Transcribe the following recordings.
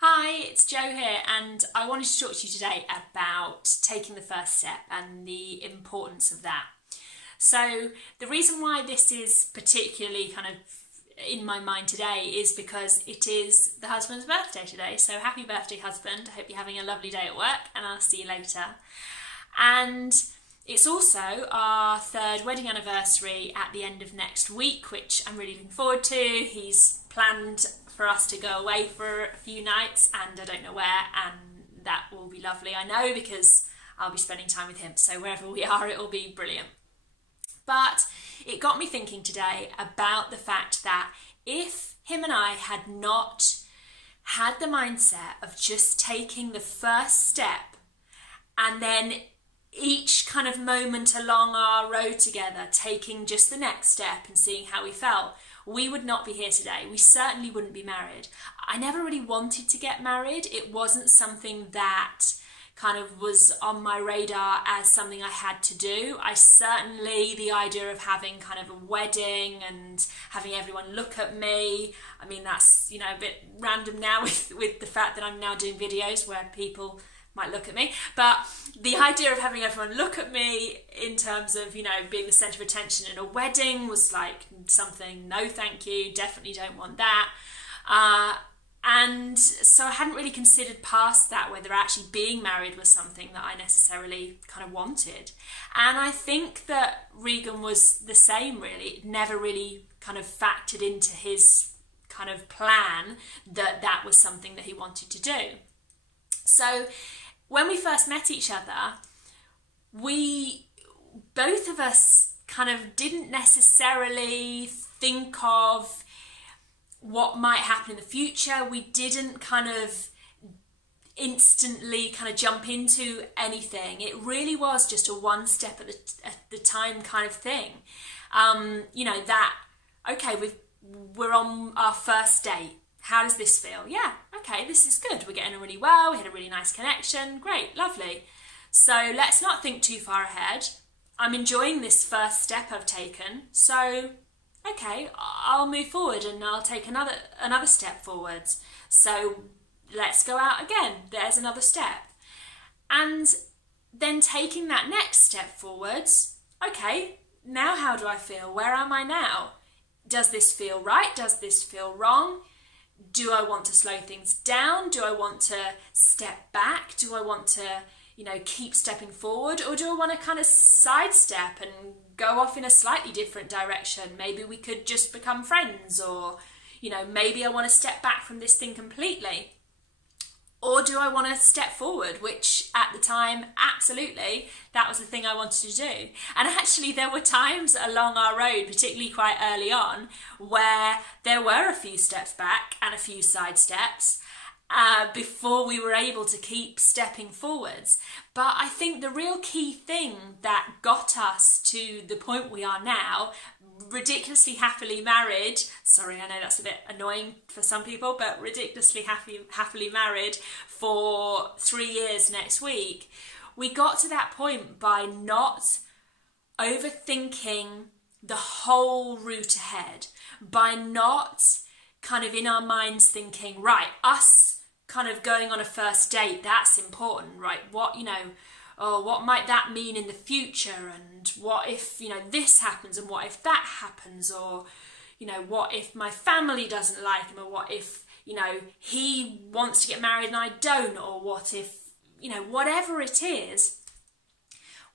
Hi, it's Jo here, and I wanted to talk to you today about taking the first step and the importance of that. So the reason why this is particularly kind of in my mind today is because it is the husband's birthday today. So happy birthday, husband. I hope you're having a lovely day at work, and I'll see you later. And it's also our third wedding anniversary at the end of next week, which I'm really looking forward to. He's planned for us to go away for a few nights, and I don't know where, and that will be lovely, I know, because I'll be spending time with him. So wherever we are, it will be brilliant. But it got me thinking today about the fact that if him and I had not had the mindset of just taking the first step and then each kind of moment along our road together, taking just the next step and seeing how we felt, we would not be here today. We certainly wouldn't be married. I never really wanted to get married. It wasn't something that kind of was on my radar as something I had to do. I certainly, the idea of having kind of a wedding and having everyone look at me, I mean, that's, you know, a bit random now with the fact that I'm now doing videos where people might look at me, but the idea of having everyone look at me in terms of, you know, being the centre of attention in a wedding was like something, no thank you, definitely don't want that. And so I hadn't really considered past that, whether actually being married was something that I necessarily kind of wanted. And I think that Regan was the same, really. It never really kind of factored into his kind of plan that that was something that he wanted to do. So when we first met each other, both of us kind of didn't necessarily think of what might happen in the future. We didn't kind of instantly kind of jump into anything. It really was just a one step at the time kind of thing. You know, that, okay, we're on our first date. How does this feel? Yeah, okay, this is good. We're getting on really well. We had a really nice connection. Great, lovely. So let's not think too far ahead. I'm enjoying this first step I've taken. So, okay, I'll move forward and I'll take another step forwards. So let's go out again. There's another step. And then taking that next step forwards. Okay, now how do I feel? Where am I now? Does this feel right? Does this feel wrong? Do I want to slow things down? Do I want to step back? Do I want to, you know, keep stepping forward? Or do I want to kind of sidestep and go off in a slightly different direction? Maybe we could just become friends, or, you know, maybe I want to step back from this thing completely. Or do I want to step forward, which at the time, absolutely, that was the thing I wanted to do. And actually there were times along our road, particularly quite early on, where there were a few steps back and a few side steps before we were able to keep stepping forwards. But I think the real key thing that got us to the point we are now, ridiculously happily married, sorry, I know that's a bit annoying for some people, but ridiculously happily married for 3 years next week, we got to that point by not overthinking the whole route ahead, by not kind of in our minds thinking, right, us kind of going on a first date, that's important, right? What, you know, oh, what might that mean in the future? And what if, you know, this happens, and what if that happens? Or, you know, what if my family doesn't like him? Or what if, you know, he wants to get married and I don't? Or what if, you know, whatever it is,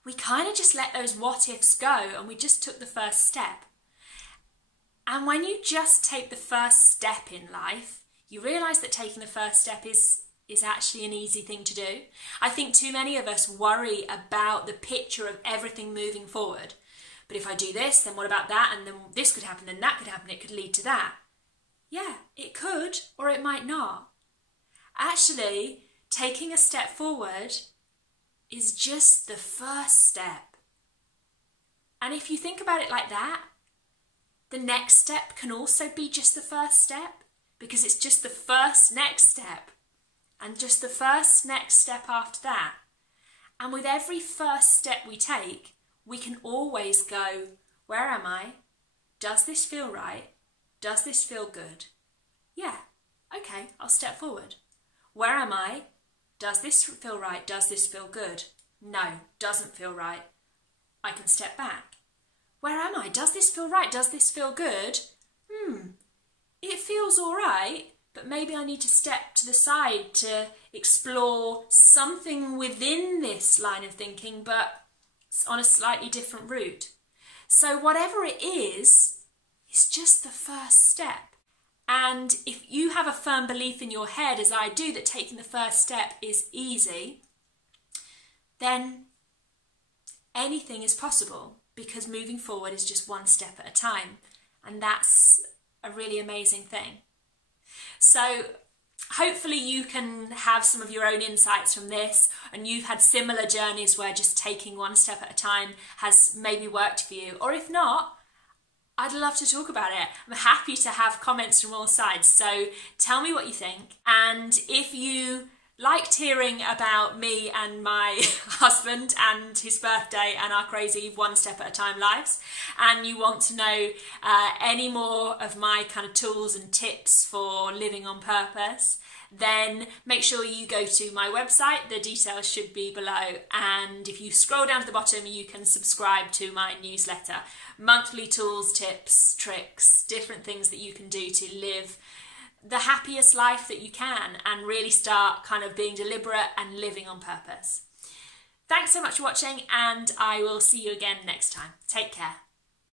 we kind of just let those what ifs go, and we just took the first step. And when you just take the first step in life, you realise that taking the first step is actually an easy thing to do. I think too many of us worry about the picture of everything moving forward. But if I do this, then what about that? And then this could happen, then that could happen, it could lead to that. Yeah, it could, or it might not. Actually, taking a step forward is just the first step. And if you think about it like that, the next step can also be just the first step, because it's just the first next step, and just the first next step after that. And with every first step we take, we can always go, where am I? Does this feel right? Does this feel good? Yeah, okay, I'll step forward. Where am I? Does this feel right? Does this feel good? No, doesn't feel right. I can step back. Where am I? Does this feel right? Does this feel good? It feels all right, but maybe I need to step to the side to explore something within this line of thinking, but on a slightly different route. So whatever it is, it's just the first step. And if you have a firm belief in your head, as I do, that taking the first step is easy, then anything is possible, because moving forward is just one step at a time. And that's a really amazing thing. So hopefully you can have some of your own insights from this, and you've had similar journeys where just taking one step at a time has maybe worked for you. Or if not, I'd love to talk about it. I'm happy to have comments from all sides. So tell me what you think. And if you liked hearing about me and my husband and his birthday and our crazy one step at a time lives, and you want to know any more of my kind of tools and tips for living on purpose, then make sure you go to my website. The details should be below, and if you scroll down to the bottom you can subscribe to my newsletter. Monthly tools, tips, tricks, different things that you can do to live the happiest life that you can and really start kind of being deliberate and living on purpose. Thanks so much for watching, and I will see you again next time. Take care.